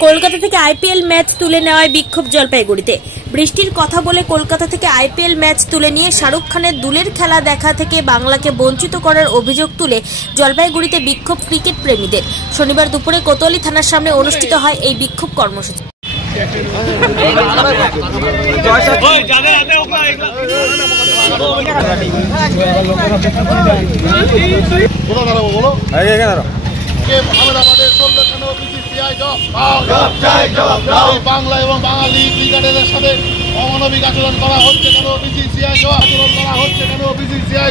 কলকাতা থেকে IPL match তুলে নেওয়ায় বিক্ষোভ জলপাইগুড়িতে। বৃষ্টির কথা বলে কলকাতা থেকে আইপিএল ম্যাচ তুলে নিয়ে শাহরুখ খানের দুলের খেলা দেখা থেকে বাংলাকে বঞ্চিত করার অভিযোগ তুলে জলপাইগুড়িতে বিক্ষোভ ক্রিকেট প্রেমীদের। শনিবার দুপুরে কোতোয়ালি থানার সামনে অনুষ্ঠিত হয় এই বিক্ষোভ কর্মসূচি। বাংলা এবং বাঙালি ক্রিকেটারদের সাথে অমানবিক আচরণ করা হচ্ছে কেন? বিসিসিআই আচরণ করা হচ্ছে কেন? বিসিসিআই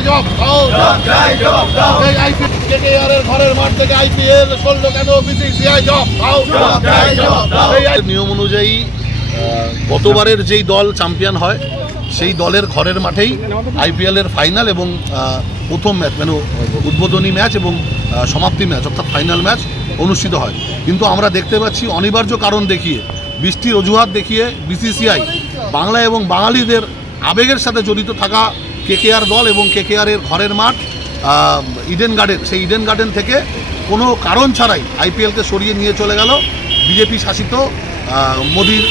কেকেআর এর ঘরের মাঠ থেকে আইপিএল চললো কেন? বিসিসিআই নিয়ম অনুযায়ী গতবারের যেই দল চ্যাম্পিয়ন হয় সেই দলের ঘরের মাঠেই আইপিএল এর ফাইনাল এবং প্রথম ম্যাচ মানে উদ্বোধনী ম্যাচ এবং সমাপ্তি ম্যাচ অর্থাৎ ফাইনাল ম্যাচ অনুষ্ঠিত হয়। কিন্তু আমরা দেখতে পাচ্ছি অনিবার্য কারণ দেখিয়ে, বৃষ্টির অজুহাত দেখিয়ে বিসিসিআই বাংলা এবং বাঙালিদের আবেগের সাথে জড়িত থাকা কেকেআর দল এবং কেকেআর এর ঘরের মাঠ ইডেন গার্ডেন, সেই ইডেন গার্ডেন থেকে কোনো কারণ ছাড়াই আইপিএলকে সরিয়ে নিয়ে চলে গেল বিজেপি শাসিত মোদির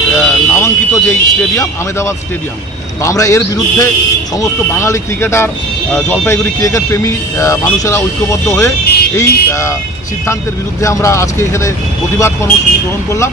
নামাঙ্কিত যেই স্টেডিয়াম আহমেদাবাদ স্টেডিয়াম। তো আমরা এর বিরুদ্ধে সমস্ত বাঙালি ক্রিকেটার, জলপাইগুড়ি ক্রিকেট প্রেমী মানুষেরা ঐক্যবদ্ধ হয়ে এই সিদ্ধান্তের বিরুদ্ধে আমরা আজকে এখানে প্রতিবাদ কর্মসূচি গ্রহণ করলাম।